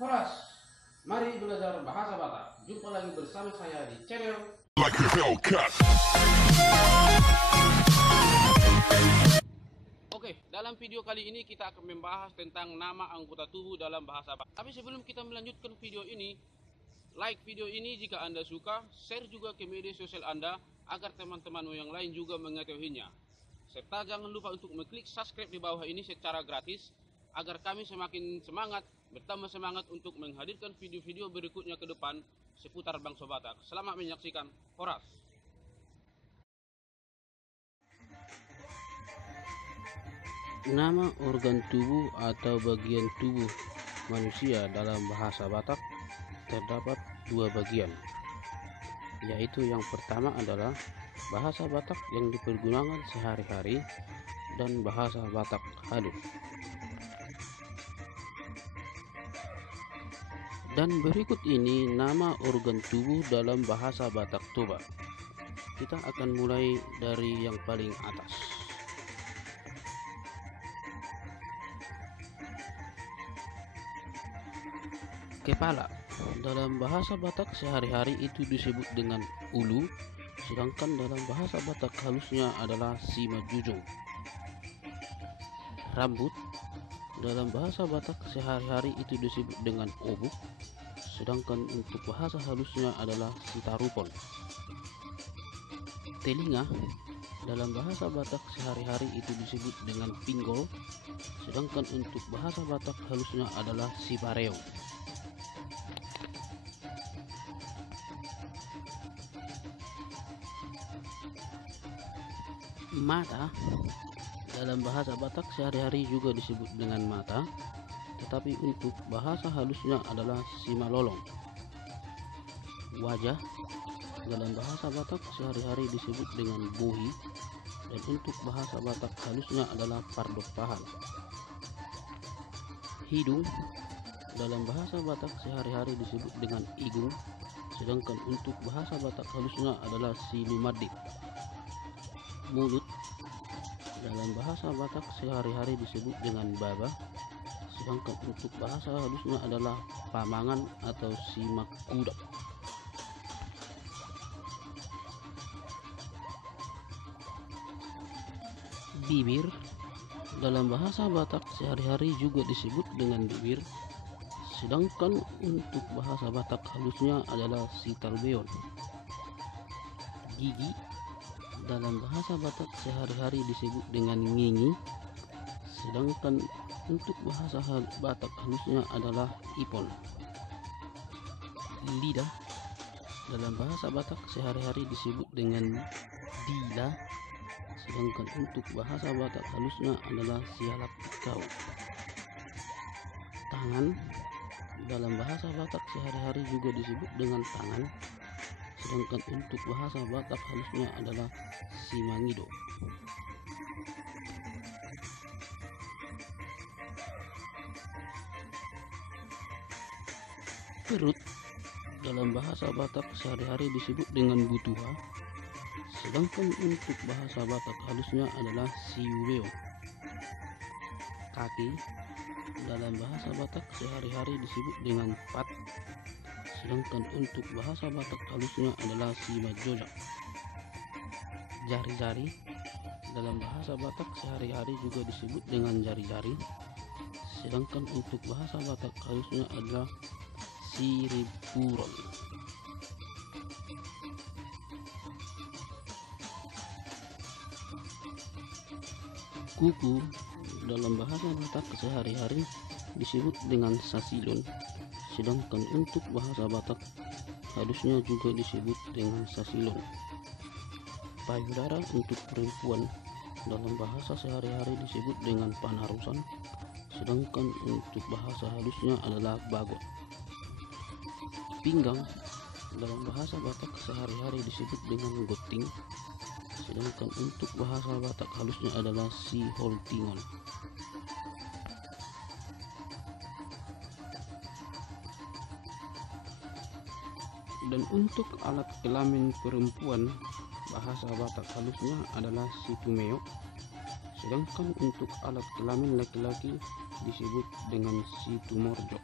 Horas, mari belajar bahasa Batak. Jumpa lagi bersama saya di channel Like a Hellcat. Oke, dalam video kali ini kita akan membahas tentang nama anggota tubuh dalam bahasa Batak. Tapi sebelum kita melanjutkan video ini, like video ini jika Anda suka, share juga ke media sosial Anda agar teman-teman yang lain juga mengetahuinya. Serta jangan lupa untuk mengklik subscribe di bawah ini secara gratis agar kami semakin semangat, bertambah semangat untuk menghadirkan video-video berikutnya ke depan seputar bangsa Batak. Selamat menyaksikan. Horas. Nama organ tubuh atau bagian tubuh manusia dalam bahasa Batak terdapat dua bagian, yaitu yang pertama adalah bahasa Batak yang dipergunakan sehari-hari dan bahasa Batak halus. Dan berikut ini nama organ tubuh dalam bahasa Batak Toba. Kita akan mulai dari yang paling atas. Kepala dalam bahasa Batak sehari-hari itu disebut dengan ulu, sedangkan dalam bahasa Batak halusnya adalah simajujung. Rambut dalam bahasa Batak sehari-hari itu disebut dengan obuk, sedangkan untuk bahasa halusnya adalah sitarupon. Telinga dalam bahasa Batak sehari-hari itu disebut dengan pinggol, sedangkan untuk bahasa Batak halusnya adalah sipareong. Mata dalam bahasa Batak sehari-hari juga disebut dengan mata, tetapi untuk bahasa halusnya adalah simalolong. Wajah dalam bahasa Batak sehari-hari disebut dengan bohi, dan untuk bahasa Batak halusnya adalah pardok pahal. Hidung dalam bahasa Batak sehari-hari disebut dengan igung, sedangkan untuk bahasa Batak halusnya adalah silumadit. Mulut dalam bahasa Batak sehari-hari disebut dengan baba, sedangkan untuk bahasa halusnya adalah pamangan atau simak kuda. Bibir dalam bahasa Batak sehari-hari juga disebut dengan bibir, sedangkan untuk bahasa Batak halusnya adalah sitalbeon. Gigi dalam bahasa Batak sehari-hari disebut dengan ngingi, sedangkan untuk bahasa Batak halusnya adalah ipon. Lidah dalam bahasa Batak sehari-hari disebut dengan dila, sedangkan untuk bahasa Batak halusnya adalah sialap kau. Tangan dalam bahasa Batak sehari-hari juga disebut dengan tangan, sedangkan untuk bahasa Batak halusnya adalah simangido. Perut dalam bahasa Batak sehari-hari disebut dengan butuha, sedangkan untuk bahasa Batak halusnya adalah siuleo. Kaki dalam bahasa Batak sehari-hari disebut dengan pat, sedangkan untuk bahasa Batak halusnya adalah simajoja. Jari-jari dalam bahasa Batak sehari-hari juga disebut dengan jari-jari, sedangkan untuk bahasa Batak halusnya adalah siripuron. Kuku dalam bahasa Batak sehari-hari disebut dengan sasilon, sedangkan untuk bahasa Batak halusnya juga disebut dengan sasilon. Payudara untuk perempuan dalam bahasa sehari-hari disebut dengan panarusan, sedangkan untuk bahasa halusnya adalah bagot. Pinggang dalam bahasa Batak sehari-hari disebut dengan goting, sedangkan untuk bahasa Batak halusnya adalah siholtingon. Dan untuk alat kelamin perempuan, bahasa Batak halusnya adalah situmeo, sedangkan untuk alat kelamin laki-laki disebut dengan situmorjo.